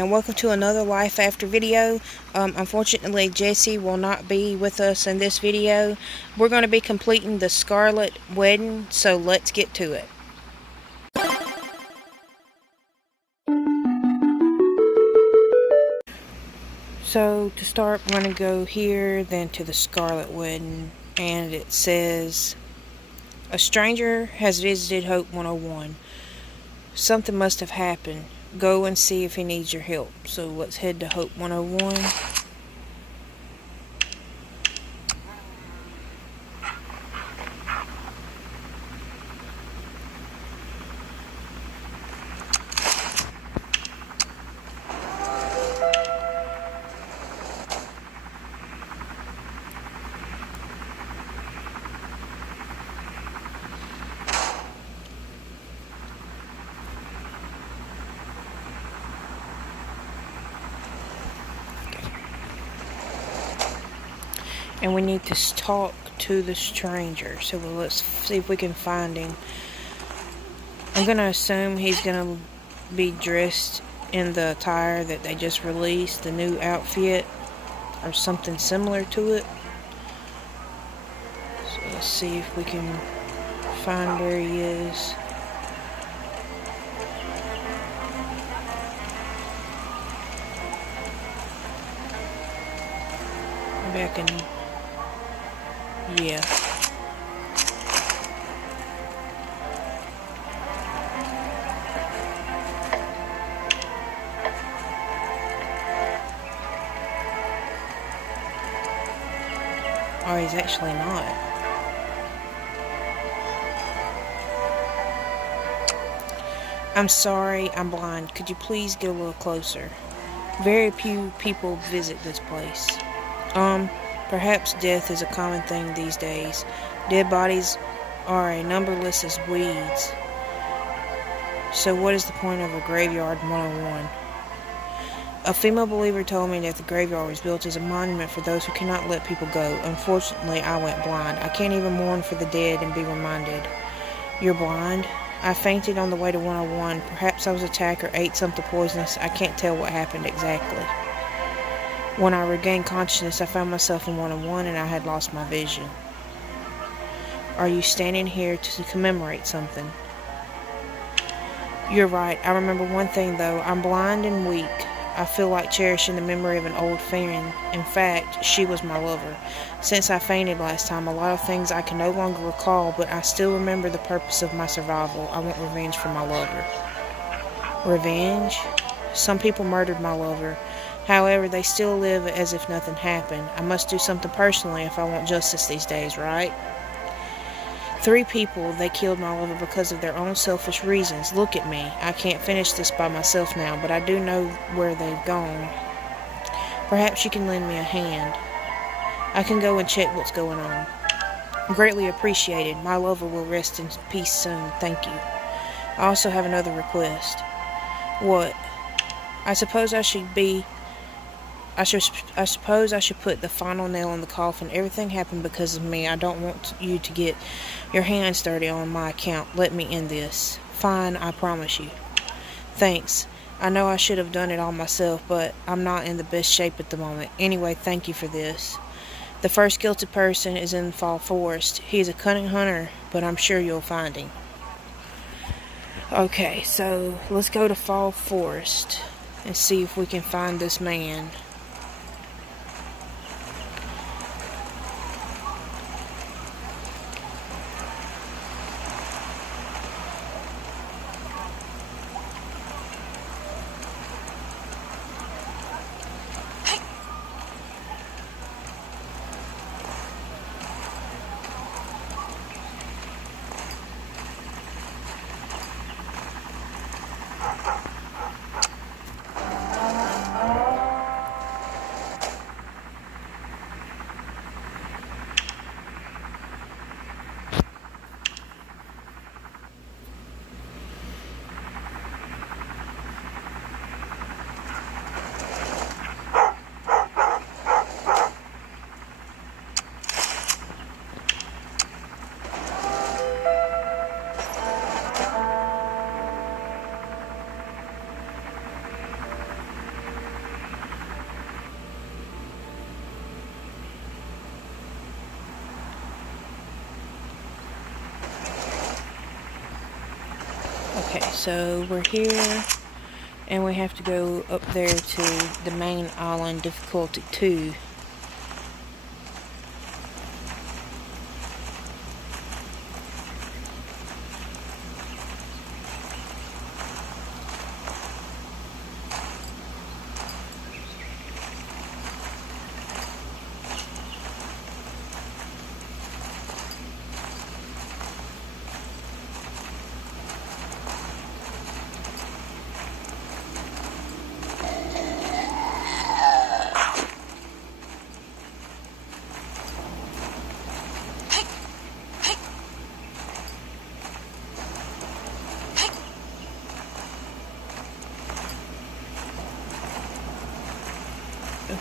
and welcome to another Life After video. Unfortunately, Jessie will not be with us in this video. We're going to be completing the Scarlet Wedding, so let's get to it. So to start, we're going to go here, then to the Scarlet Wedding, and it says, a stranger has visited Hope 101. Something must have happened. Go and see if he needs your help. So let's head to Hope 101. And we need to talk to the stranger. So let's see if we can find him. I'm going to assume he's going to be dressed in the attire that they just released, the new outfit, or something similar to it. So let's see if we can find where he is. Maybe I can... Yeah. Oh, he's actually not. I'm sorry, I'm blind. Could you please get a little closer? Very few people visit this place. Perhaps death is a common thing these days. Dead bodies are a numberless as weeds. So what is the point of a graveyard 101? A female believer told me that the graveyard was built as a monument for those who cannot let people go. Unfortunately, I went blind. I can't even mourn for the dead and be reminded. You're blind? I fainted on the way to 101. Perhaps I was attacked or ate something poisonous. I can't tell what happened exactly. When I regained consciousness, I found myself in 101 and I had lost my vision. Are you standing here to commemorate something? You're right. I remember one thing though. I'm blind and weak. I feel like cherishing the memory of an old friend. In fact, she was my lover. Since I fainted last time, a lot of things I can no longer recall, but I still remember the purpose of my survival. I want revenge for my lover. Revenge? Some people murdered my lover. However, they still live as if nothing happened. I must do something personally if I want justice these days, right? 3 people, they killed my lover because of their own selfish reasons. Look at me. I can't finish this by myself now, but I do know where they've gone. Perhaps you can lend me a hand. I can go and check what's going on. Greatly appreciated. My lover will rest in peace soon. Thank you. I also have another request. What? I suppose I should put the final nail in the coffin. Everything happened because of me. I don't want you to get your hands dirty on my account. Let me end this. Fine, I promise you. Thanks. I know I should have done it all myself, but I'm not in the best shape at the moment. Anyway, thank you for this. The first guilty person is in Fall Forest. He's a cunning hunter, but I'm sure you'll find him. Okay, so let's go to Fall Forest and see if we can find this man. Okay, so we're here, and we have to go up there to the main island, difficulty 2.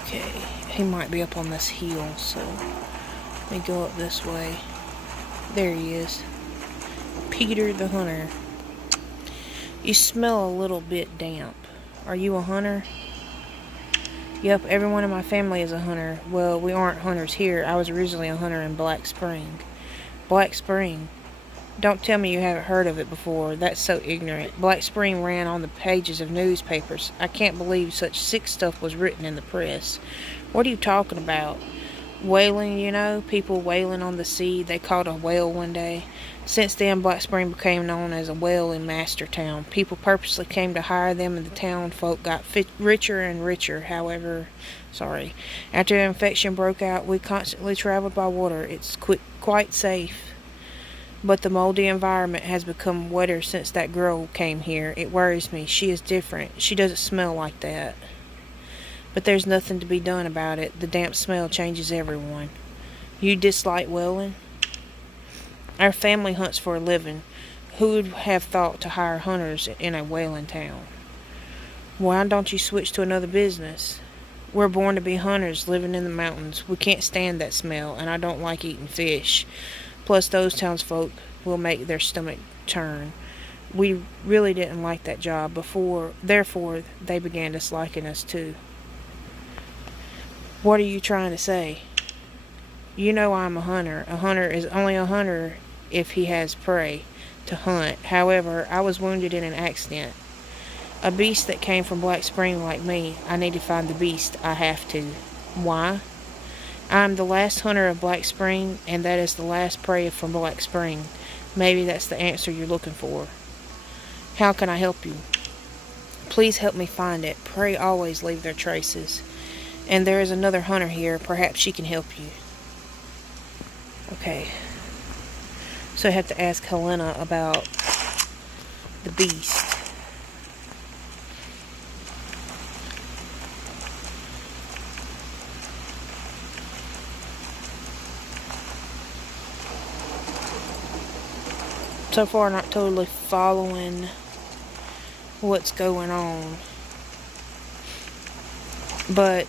Okay, he might be up on this hill, so let me go up this way. There he is. Peter the Hunter. You smell a little bit damp. Are you a hunter? Yep, everyone in my family is a hunter. Well, we aren't hunters here. I was originally a hunter in Black Spring. Black Spring? Don't tell me you haven't heard of it before. That's so ignorant. Black Spring ran on the pages of newspapers. I can't believe such sick stuff was written in the press. What are you talking about? Whaling, you know? People whaling on the sea. They caught a whale one day. Since then, Black Spring became known as a whaling master town. People purposely came to hire them, and the town folk got richer and richer. However, after the infection broke out, we constantly traveled by water. It's quite safe. But the moldy environment has become wetter since that girl came here. It worries me. She is different. She doesn't smell like that. But there's nothing to be done about it. The damp smell changes everyone. You dislike whaling? Our family hunts for a living. Who would have thought to hire hunters in a whaling town? Why don't you switch to another business? We're born to be hunters living in the mountains. We can't stand that smell, and I don't like eating fish. Plus, those townsfolk will make their stomach turn. We really didn't like that job before, therefore, they began disliking us too. What are you trying to say? You know I'm a hunter. A hunter is only a hunter if he has prey to hunt. However, I was wounded in an accident. A beast that came from Black Spring like me. I need to find the beast. I have to. Why? I'm the last hunter of Black Spring, and that is the last prey from Black Spring. Maybe that's the answer you're looking for. How can I help you? Please help me find it. Prey always leave their traces. And there is another hunter here. Perhaps she can help you. Okay. So I have to ask Helena about the beast. So far, not totally following what's going on. But,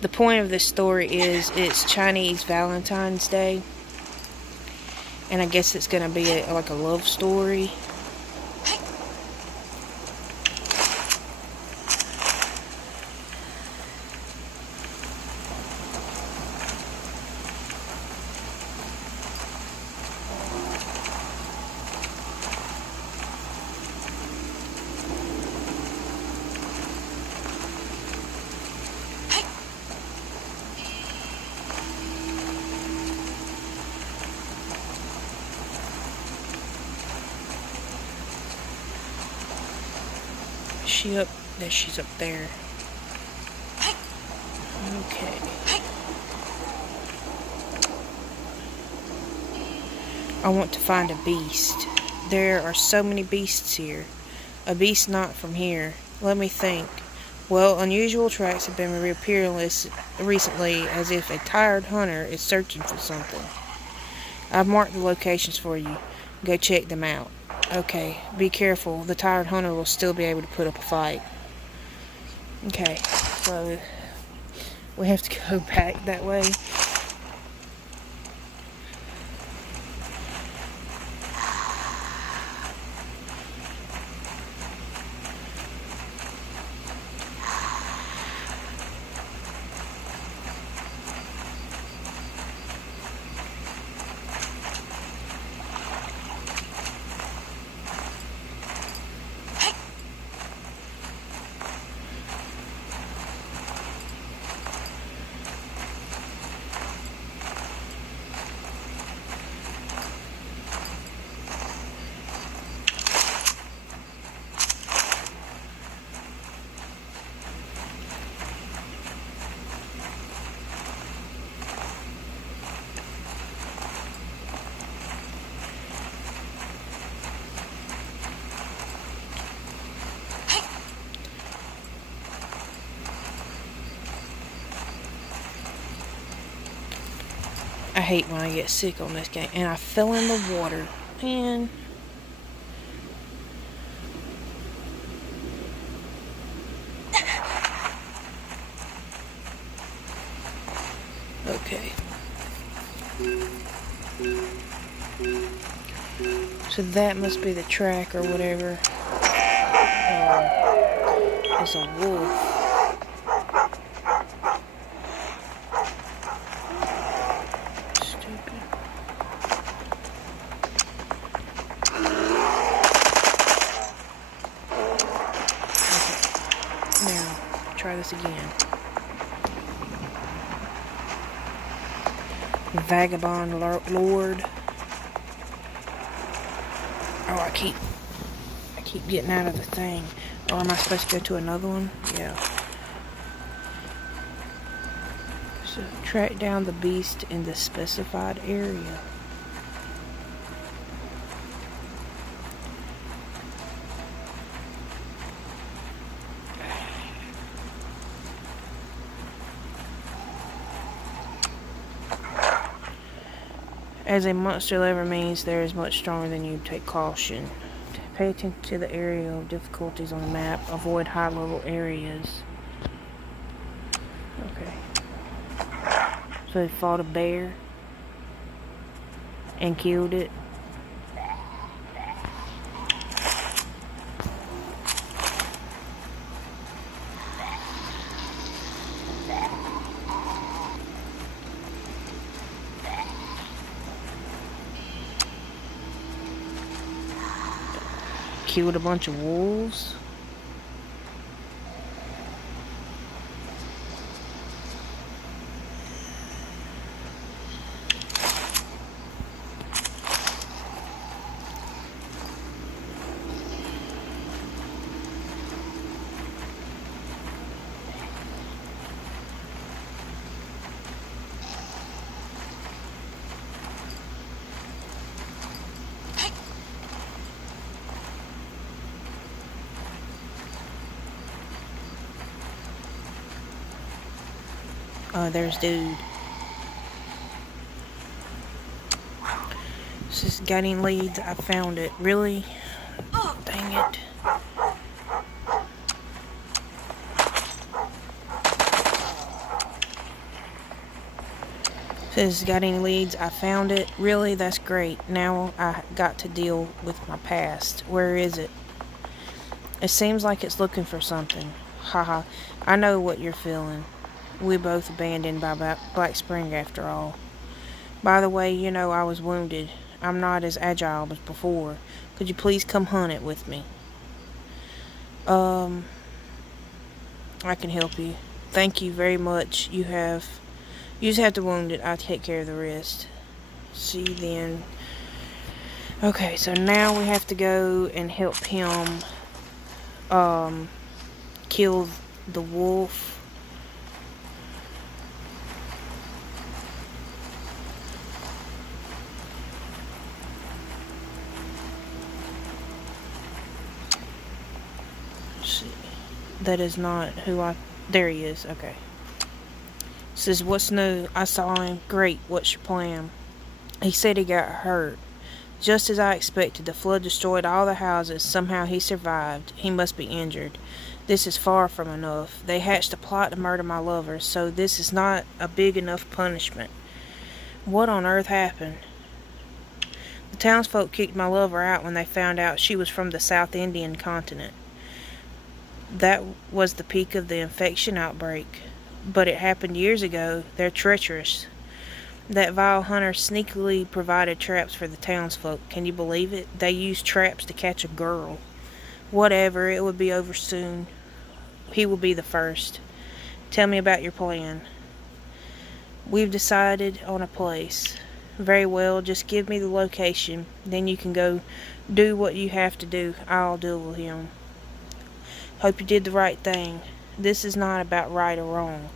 the point of this story is it's Chinese Valentine's Day. And I guess it's going to be like a love story. She's up there. Okay. I want to find a beast. There are so many beasts here. A beast not from here. Let me think. Well, unusual tracks have been reappearing recently as if a tired hunter is searching for something. I've marked the locations for you. Go check them out. Okay, be careful. The tired hunter will still be able to put up a fight. Okay, so we have to go back that way. hate when I get sick on this game. And I fell in the water. Man. Okay. So that must be the track or whatever. It's a wolf. Stupid. Okay. Now, try this again. Vagabond Lord. Oh, I keep getting out of the thing. Or am I supposed to go to another one? Yeah. So, track down the beast in the specified area. As a monster lever means there is much stronger than you, take caution. Pay attention to the area of difficulties on the map. Avoid high-level areas. Okay. So they fought a bear and killed it. Killed a bunch of wolves. There's dude. This is getting leads. I found it. Really? Dang it. Says got any leads? I found it. Really? That's great. Now I got to deal with my past. Where is it? It seems like it's looking for something. Haha. I know what you're feeling. We both abandoned by Black Spring after all. By the way, you know I was wounded. I'm not as agile as before. Could you please come hunt it with me? I can help you. Thank you very much. You just have to wound it. I'll take care of the rest. See you then. Okay, so now we have to go and help him kill the wolf. That is not who there he is. Okay. Says, what's new? I saw him. Great. What's your plan? He said he got hurt. Just as I expected, the flood destroyed all the houses. Somehow he survived. He must be injured. This is far from enough. They hatched a plot to murder my lover, so this is not a big enough punishment. What on earth happened? The townsfolk kicked my lover out when they found out she was from the South Indian continent. That was the peak of the infection outbreak. But it happened years ago. They're treacherous. That vile hunter sneakily provided traps for the townsfolk. Can you believe it? They used traps to catch a girl. Whatever, it would be over soon. He will be the first. Tell me about your plan. We've decided on a place. Very well, just give me the location. Then you can go do what you have to do. I'll deal with him. Hope you did the right thing. This is not about right or wrong.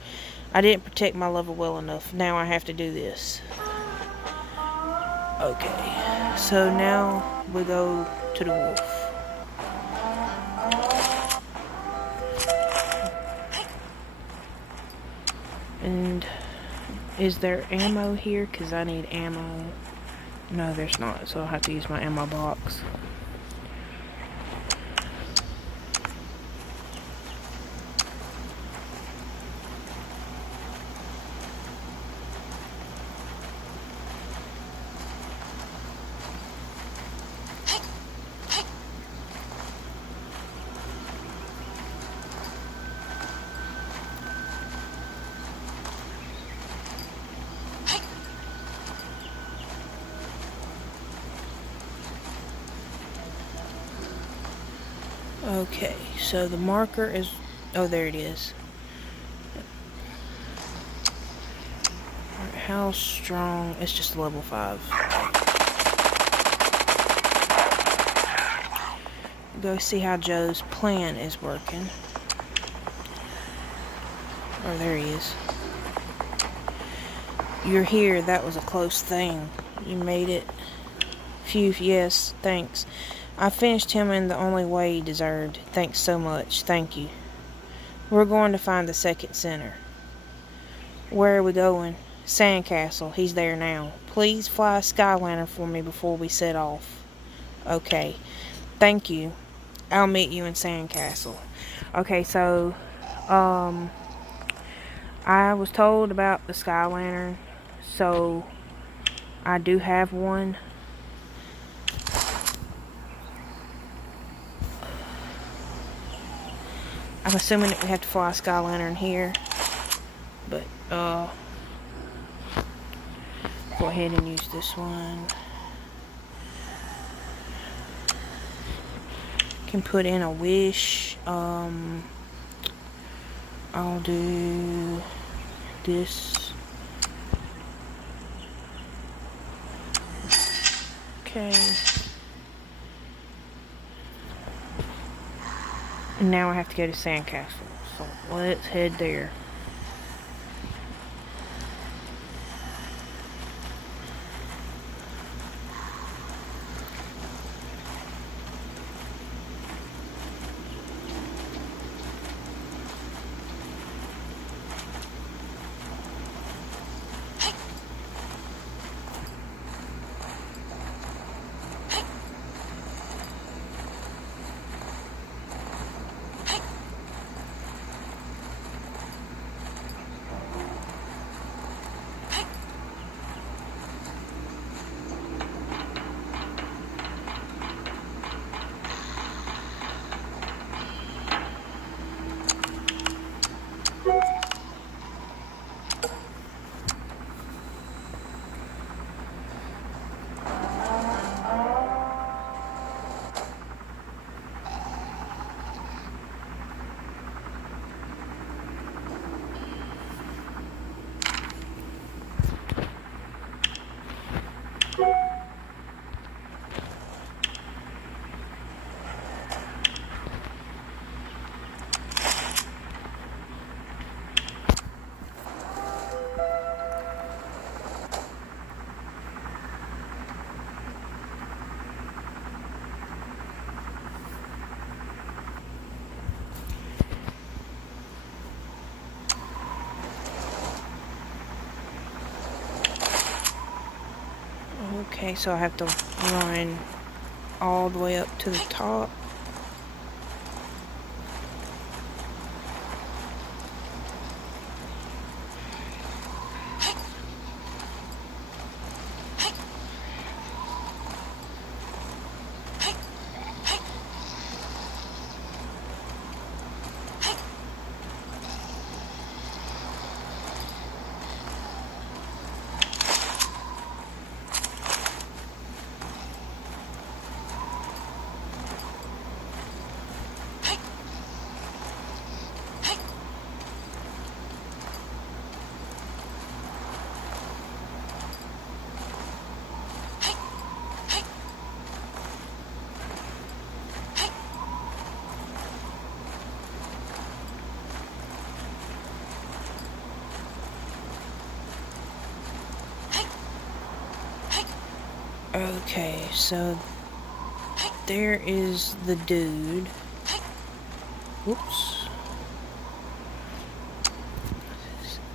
I didn't protect my lover well enough. Now I have to do this. Okay. So now we go to the wolf. And Is there ammo here? Because I need ammo. No, there's not, so I'll have to use my ammo box. Okay, so the marker is... oh, there it is. Alright, how strong? It's just level 5. Go see how Joe's plan is working. Oh, there he is. You're here. That was a close thing. You made it. Phew, yes, thanks. I finished him in the only way he deserved. Thanks so much. Thank you. We're going to find the second center. Where are we going? Sandcastle. He's there now. Please fly a sky lantern for me before we set off. Okay. Thank you. I'll meet you in Sandcastle. Okay, so, I was told about the sky lantern, so I do have one. I'm assuming that we have to fly a sky lantern here, but go ahead and use this one. Can put in a wish. I'll do this. Okay. And now I have to go to Sandcastle. So let's head there. Okay, so I have to run all the way up to the top. Okay, so there is the dude. Whoops.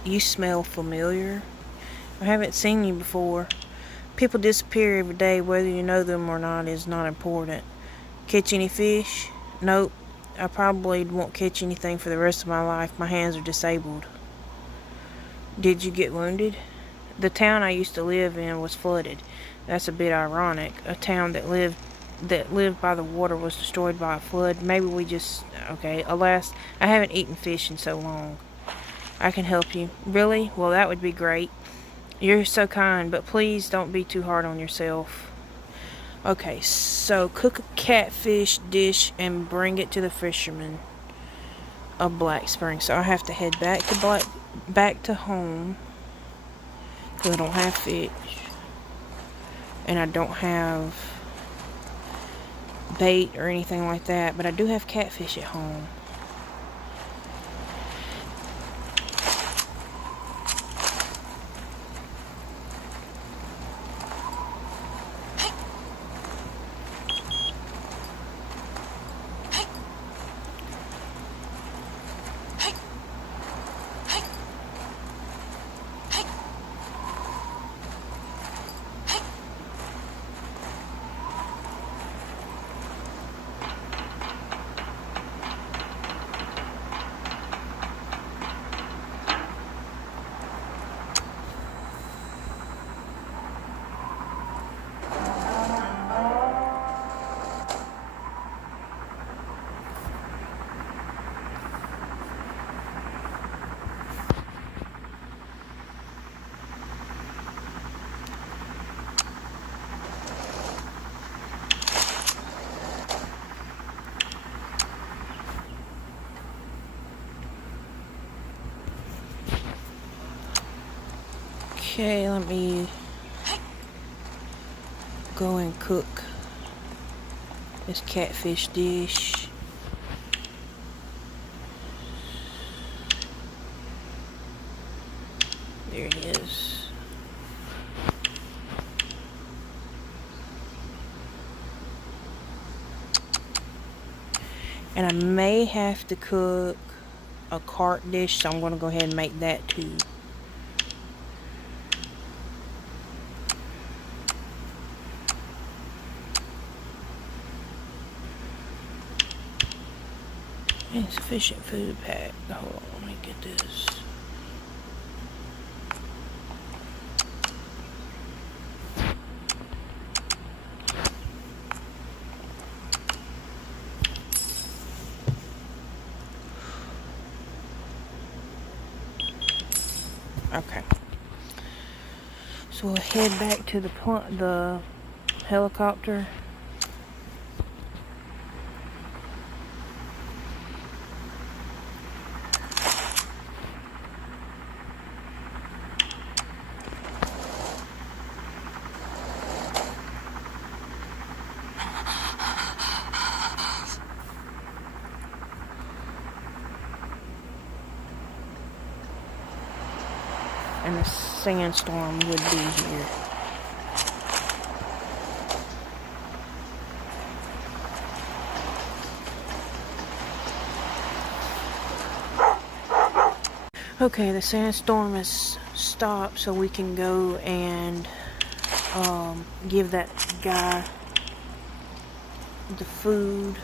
You smell familiar. I haven't seen you before. People disappear every day. Whether you know them or not is not important. Catch any fish? Nope. I probably won't catch anything for the rest of my life. My hands are disabled. Did you get wounded? The town I used to live in was flooded. That's a bit ironic. A town that lived by the water was destroyed by a flood. Maybe we just... Okay, alas, I haven't eaten fish in so long. I can help you. Really? Well, that would be great. You're so kind, but please don't be too hard on yourself. Okay, so cook a catfish dish and bring it to the fisherman of Black Spring. So I have to head back to home because I don't have fish and I don't have bait or anything like that, but I do have catfish at home. Okay, let me go and cook this catfish dish. There it is. And I may have to cook a carp dish, so I'm going to go ahead and make that too. Insufficient food pack. Hold on, let me get this. Okay. So we'll head back to the helicopter. And a sandstorm would be here. Okay, the sandstorm has stopped, so we can go and give that guy the food.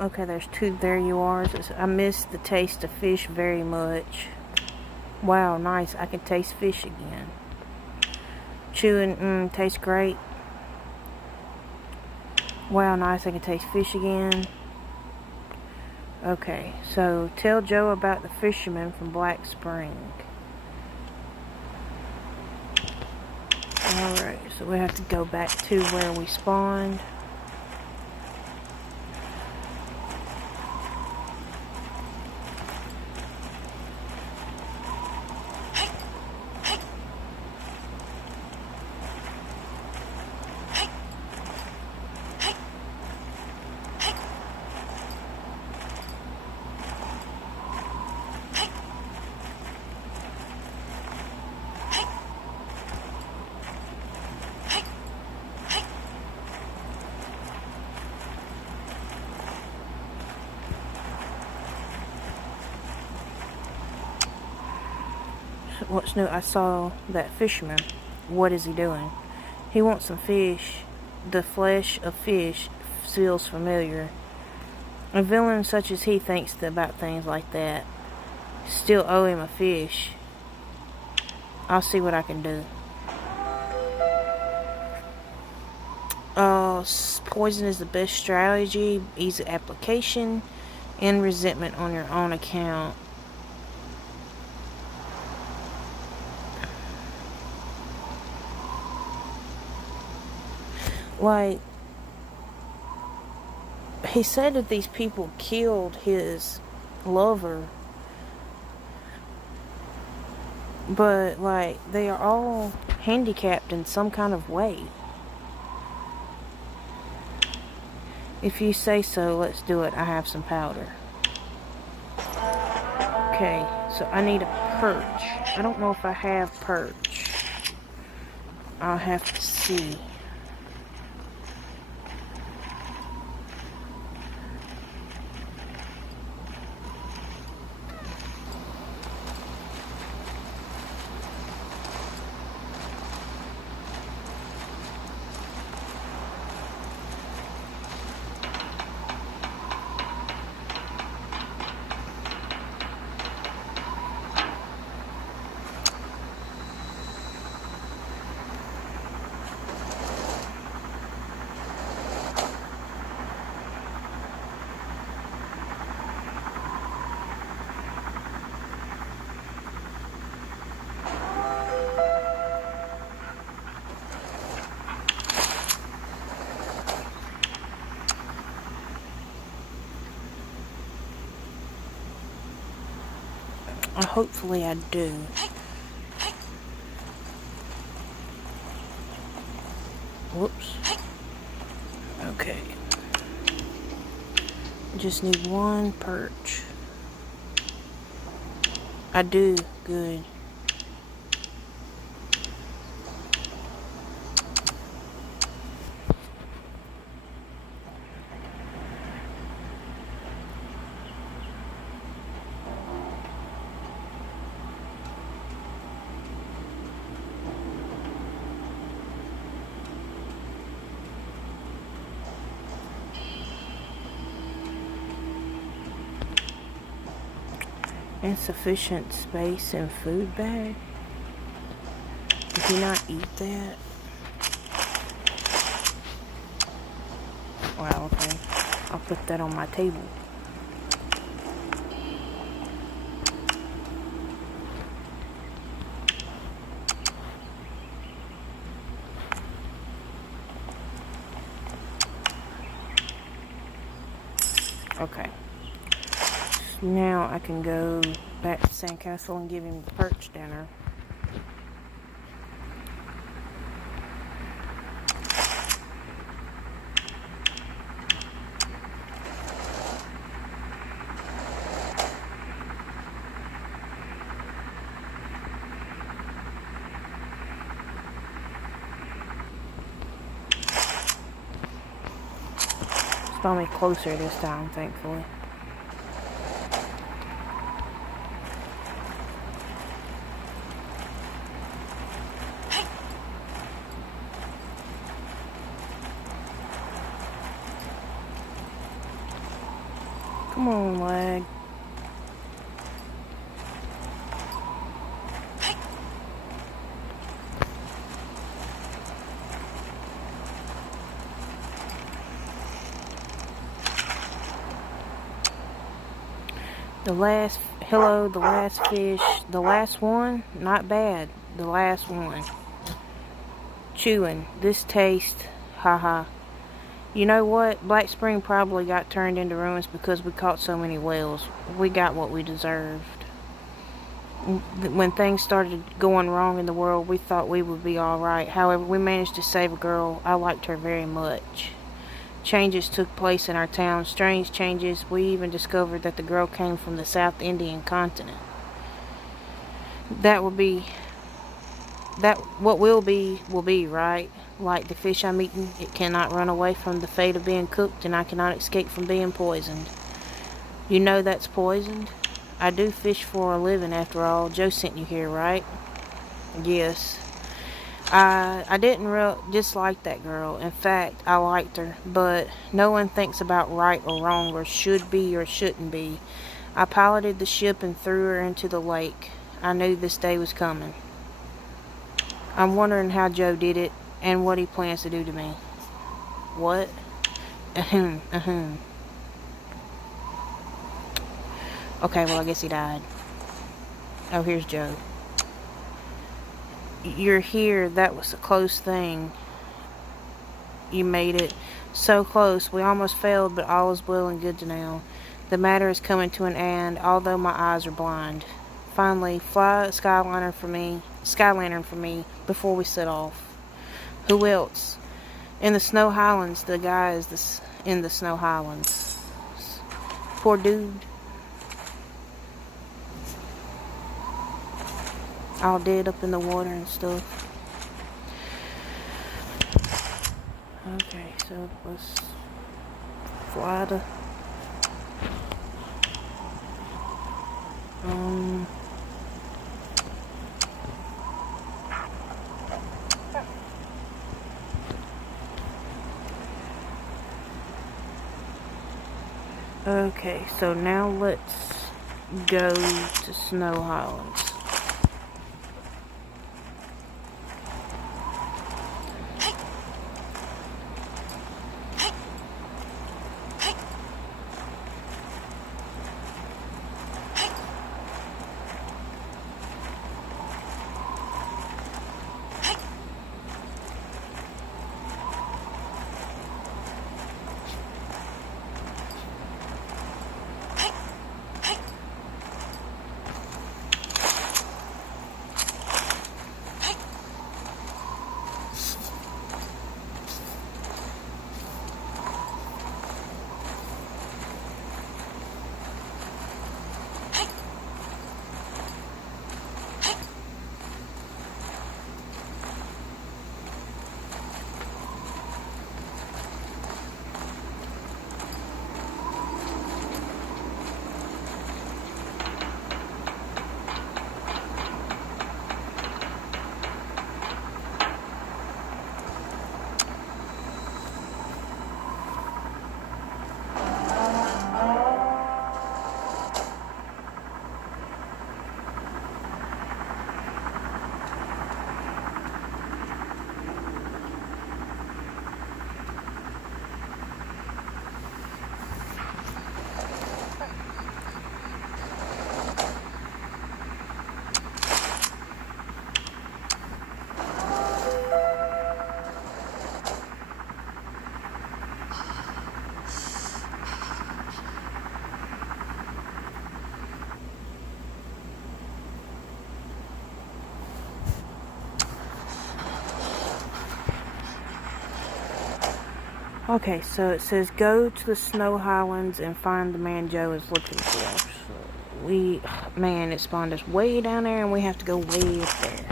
Okay, there's two. There you are. I miss the taste of fish very much. Wow, nice. I can taste fish again. Chewing, tastes great. Wow, nice, I can taste fish again. Okay, so tell Joe about the fisherman from Black Spring. Alright, so we have to go back to where we spawned. What's new? I saw that fisherman. What is he doing? He wants some fish. The flesh of fish feels familiar. A villain such as he thinks about things like that. Still owe him a fish. I'll see what I can do. Poison is the best strategy. Easy application. And resentment on your own account. Like, he said that these people killed his lover, but like they are all handicapped in some kind of way. If you say so, let's do it. I have some powder. Okay, so I need a perch. I don't know if I have perch. I'll have to see. Hopefully I do. Whoops. Okay. Just need one perch. I do. Good. Insufficient space and food bag. Did he not eat that? Wow, okay. I'll put that on my table. Okay. Now I can go back to Sandcastle and give him the perch dinner. It's brought me closer this time, thankfully. Come on, leg. The last, hello, the last fish. The last one? Not bad. The last one. Chewing. This taste, haha. You know what? Black Spring probably got turned into ruins because we caught so many whales. We got what we deserved. When things started going wrong in the world, we thought we would be alright. However, we managed to save a girl. I liked her very much. Changes took place in our town. Strange changes. We even discovered that the girl came from the South Indian continent. What will be, right? Like the fish I'm eating, it cannot run away from the fate of being cooked, and I cannot escape from being poisoned. You know that's poisoned? I do fish for a living, after all. Joe sent you here, right? Yes. I didn't dislike that girl. In fact, I liked her. But no one thinks about right or wrong, or should be or shouldn't be. I piloted the ship and threw her into the lake. I knew this day was coming. I'm wondering how Joe did it, and what he plans to do to me. What? Okay, well, I guess he died. Oh, here's Joe. You're here. That was a close thing. You made it. So close. We almost failed, but all is well and good now. The matter is coming to an end, although my eyes are blind. Finally, fly a sky lantern for me before we set off. Who else? In the Snow Highlands. The guy is in the Snow Highlands. Poor dude. All dead up in the water and stuff. Okay, so let's fly to okay, so now let's go to Snow Highlands. Okay, so it says go to the Snow Highlands and find the man Joe is looking for. So man, it spawned us way down there and we have to go way up there.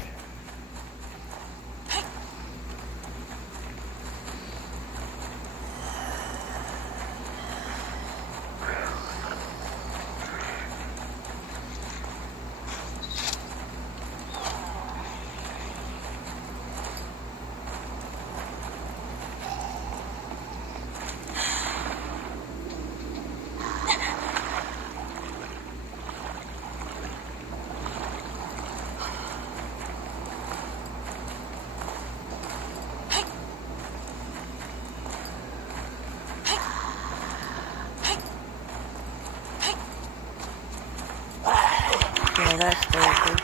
that's crazy.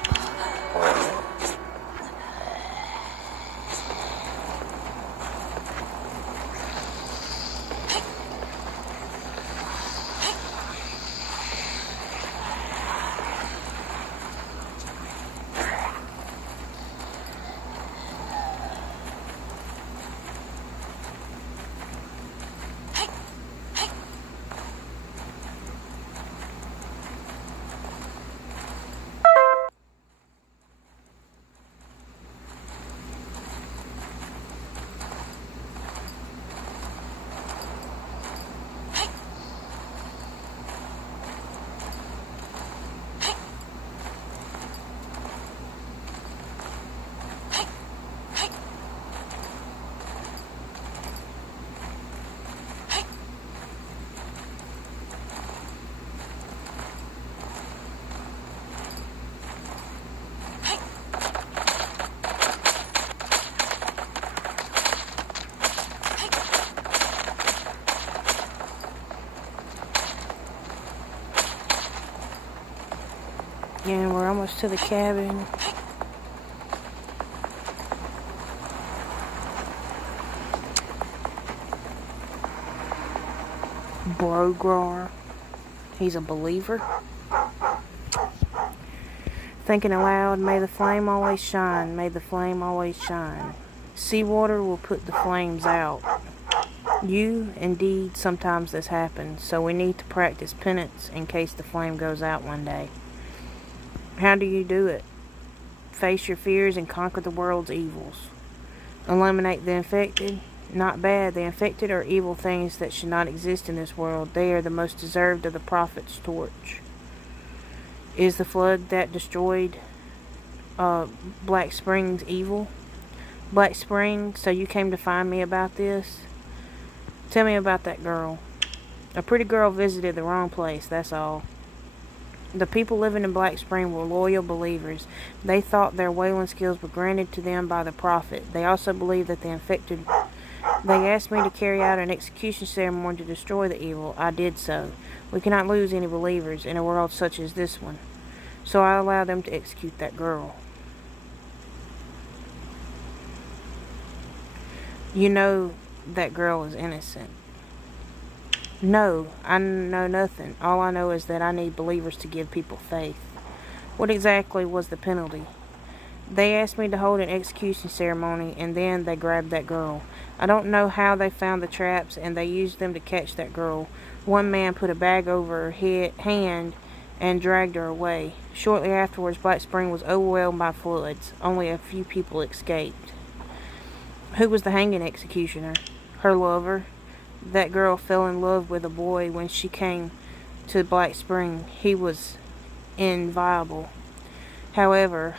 And we're almost to the cabin. Brograr. He's a believer. Thinking aloud, may the flame always shine, may the flame always shine. Seawater will put the flames out. Indeed, sometimes this happens, so we need to practice penance in case the flame goes out one day. How do you do it? Face your fears and conquer the world's evils. Eliminate the infected. Not bad. The infected are evil things that should not exist in this world. They are the most deserved of the prophet's torch. Is the flood that destroyed Black Springs evil? Black Spring, so you came to find me about this? Tell me about that girl. A pretty girl visited the wrong place, that's all. The people living in Black Spring were loyal believers. They thought their wailing skills were granted to them by the prophet. They also believed that the infected... They asked me to carry out an execution ceremony to destroy the evil. I did so. We cannot lose any believers in a world such as this one. So I allowed them to execute that girl. You know that girl is innocent. No, I know nothing. All I know is that I need believers to give people faith. What exactly was the penalty? They asked me to hold an execution ceremony, and then they grabbed that girl. I don't know how they found the traps, and they used them to catch that girl. One man put a bag over her hand and dragged her away. Shortly afterwards, Black Spring was overwhelmed by floods. Only a few people escaped. Who was the hanging executioner? Her lover. That girl fell in love with a boy when she came to Black Spring. He was inviolable. However,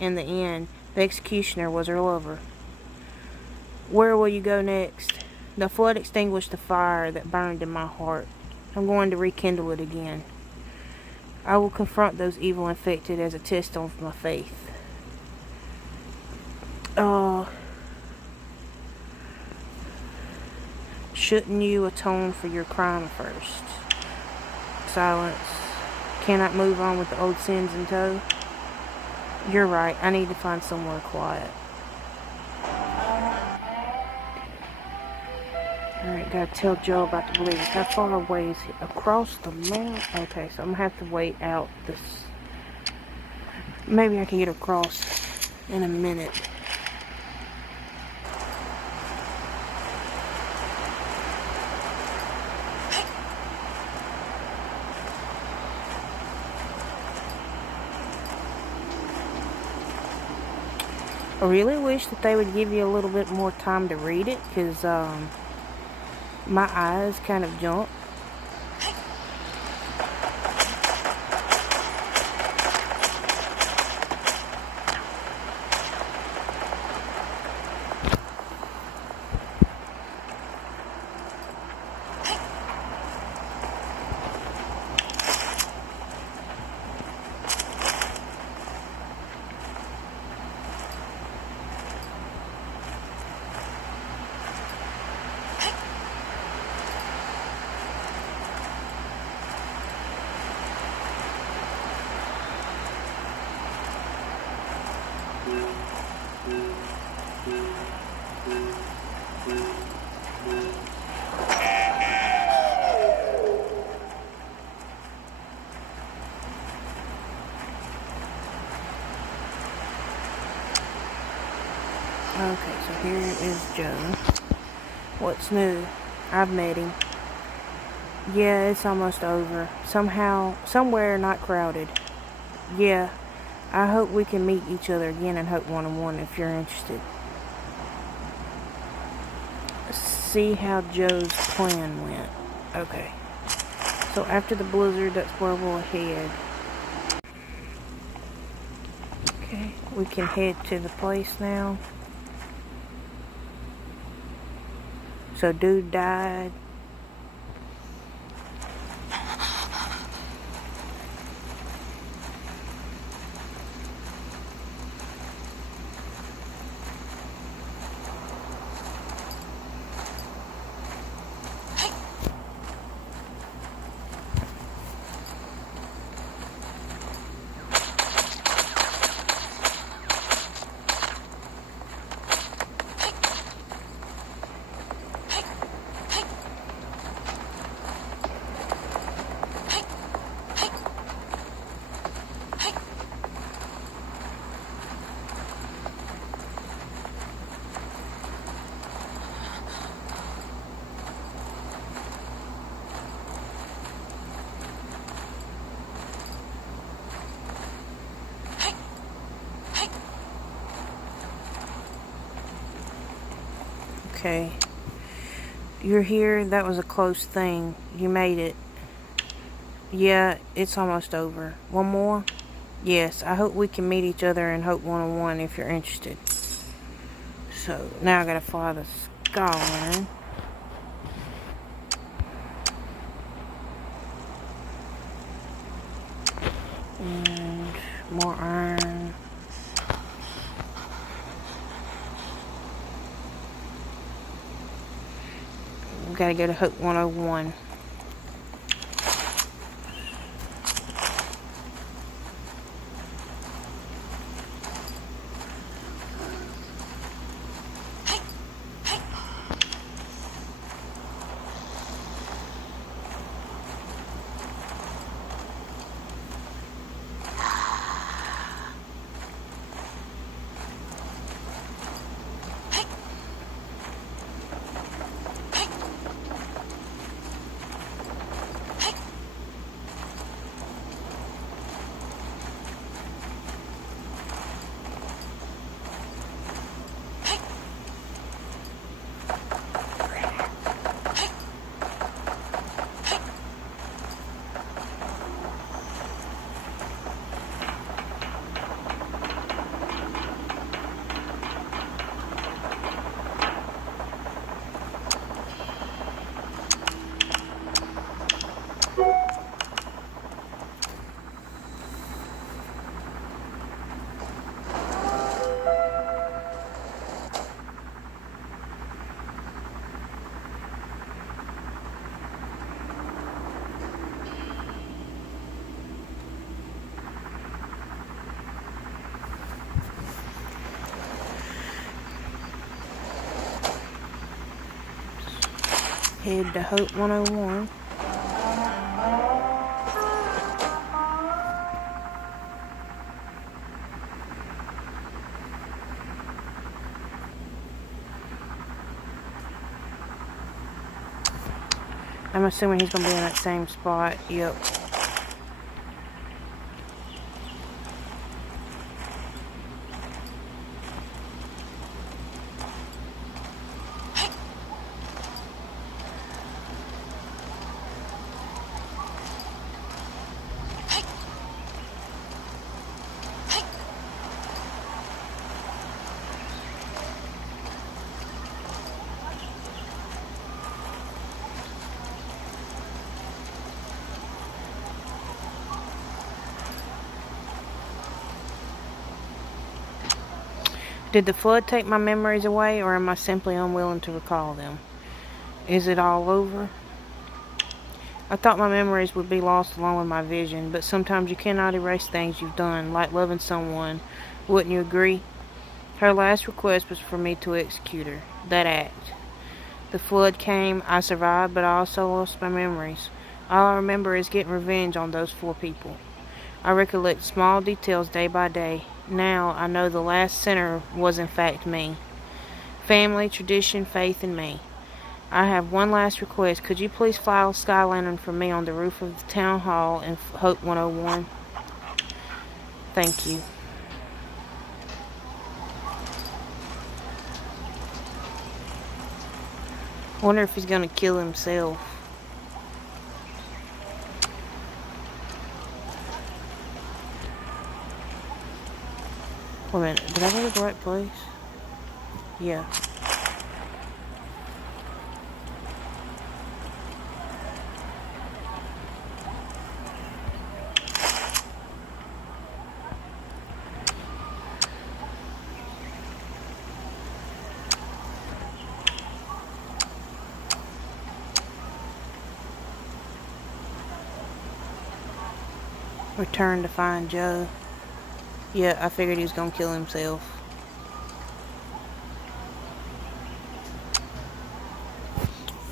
in the end, the executioner was her lover. Where will you go next? The flood extinguished the fire that burned in my heart. I'm going to rekindle it again. I will confront those evil infected as a test of my faith. Shouldn't you atone for your crime first? Silence. Cannot move on with the old sins in tow? You're right. I need to find somewhere quiet. Alright, gotta tell Joe about the believers. How far away is he? Across the mountain? Okay, so I'm gonna have to wait out this. Maybe I can get across in a minute. I really wish that they would give you a little bit more time to read it, because my eyes kind of jump. Okay, so here is Joe. What's new? I've met him. Yeah, it's almost over. Somehow, somewhere not crowded. Yeah, I hope we can meet each other again and Hope 101 if you're interested. See how Joe's plan went. Okay. So after the blizzard, that's where we'll head. Okay, we can head to the place now. So dude died. Okay. You're here. That was a close thing. You made it. Yeah, it's almost over. One more? Yes, I hope we can meet each other in Hope 101 if you're interested. So, now I gotta fly the Scarlet. And more iron. We gotta go to Hope 101. Head to Hope 101. I'm assuming he's going to be in that same spot. Yep. Did the flood take my memories away, or am I simply unwilling to recall them? Is it all over? I thought my memories would be lost along with my vision, but sometimes you cannot erase things you've done, like loving someone. Wouldn't you agree? Her last request was for me to execute her. That act. The flood came, I survived, but I also lost my memories. All I remember is getting revenge on those 4 people. I recollect small details day by day. Now I know the last sinner was in fact me. Family, tradition, faith, and me. I have one last request. Could you please fly a sky lantern for me on the roof of the town hall in Hope 101? Thank you. Wonder if he's gonna kill himself. Wait a minute, did I go to the right place? Yeah. Return to find Joe. Yeah, I figured he was gonna kill himself.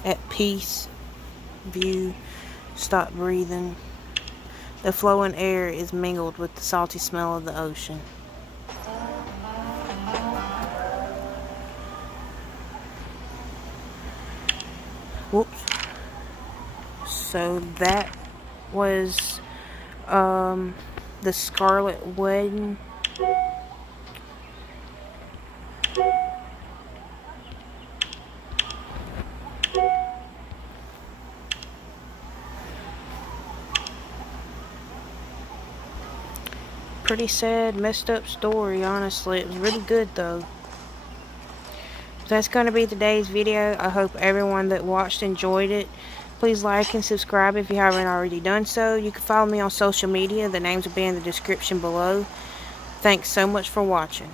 At peace. View. Stop breathing. The flowing air is mingled with the salty smell of the ocean. Whoops. So that was the Scarlet Wedding. Pretty sad, messed up story, honestly. It was really good though. That's going to be today's video. I hope everyone that watched enjoyed it. Please like and subscribe if you haven't already done so. You can follow me on social media. The names will be in the description below. Thanks so much for watching.